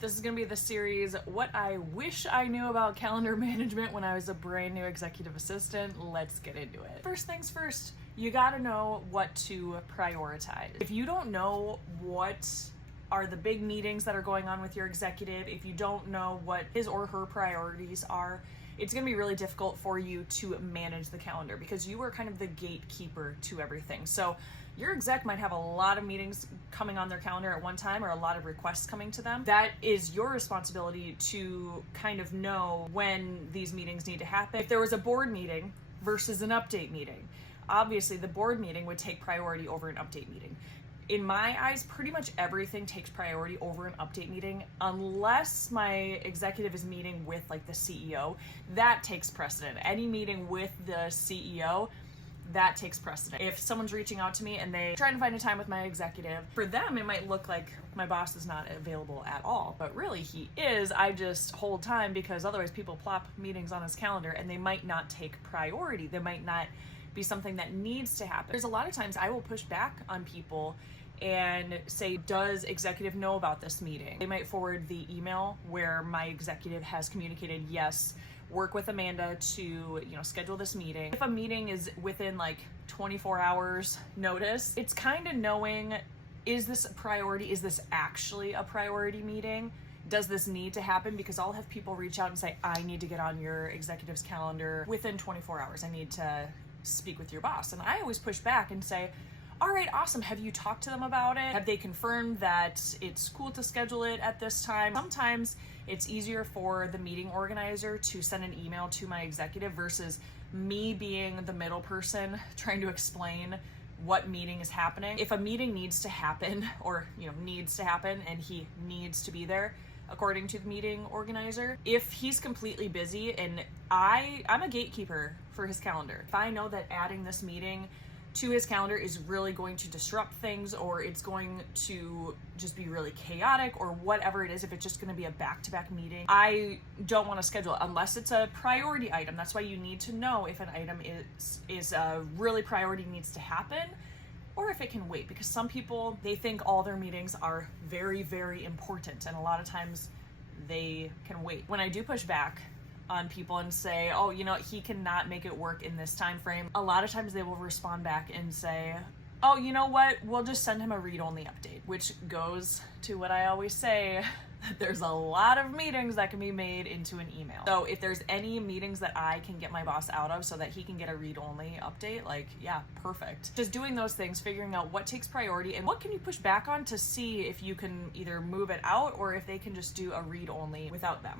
This is going to be the series, What I Wish I Knew About Calendar Management When I Was a Brand New Executive Assistant. Let's get into it. First things first, you got to know what to prioritize. If you don't know what are the big meetings that are going on with your executive, if you don't know what his or her priorities are, it's going to be really difficult for you to manage the calendar because you are kind of the gatekeeper to everything. So your exec might have a lot of meetings coming on their calendar at one time or a lot of requests coming to them. That is your responsibility to kind of know when these meetings need to happen. If there was a board meeting versus an update meeting, obviously the board meeting would take priority over an update meeting. In my eyes, pretty much everything takes priority over an update meeting, unless my executive is meeting with like the CEO. That takes precedent. Any meeting with the CEO, that takes precedent. If someone's reaching out to me and they're trying to find a time with my executive, for them it might look like my boss is not available at all, but really he is. I just hold time because otherwise people plop meetings on his calendar and they might not take priority. They might not be something that needs to happen. There's a lot of times I will push back on people and say, does executive know about this meeting? They might forward the email where my executive has communicated, yes, work with Amanda to, schedule this meeting. If a meeting is within like 24 hours notice, it's kind of knowing, is this a priority? Is this actually a priority meeting? Does this need to happen? Because I'll have people reach out and say, I need to get on your executive's calendar within 24 hours. I need to speak with your boss. And I always push back and say, all right, awesome. Have you talked to them about it? Have they confirmed that it's cool to schedule it at this time? Sometimes it's easier for the meeting organizer to send an email to my executive versus me being the middle person trying to explain what meeting is happening. If a meeting needs to happen or, needs to happen and he needs to be there, according to the meeting organizer, if he's completely busy and I'm a gatekeeper for his calendar. If I know that adding this meeting to his calendar is really going to disrupt things or it's going to just be really chaotic or whatever it is, if it's just going to be a back-to-back meeting, I don't want to schedule it unless it's a priority item. That's why you need to know if an item is a really priority, needs to happen, or if it can wait, because some people, they think all their meetings are very, very important, and a lot of times they can wait. When I do push back on people and say, oh, he cannot make it work in this time frame, a lot of times they will respond back and say, oh, you know what, we'll just send him a read-only update, which goes to what I always say, that there's a lot of meetings that can be made into an email. So if there's any meetings that I can get my boss out of so that he can get a read-only update, yeah, perfect. Just doing those things, figuring out what takes priority and what can you push back on to see if you can either move it out or if they can just do a read-only without them.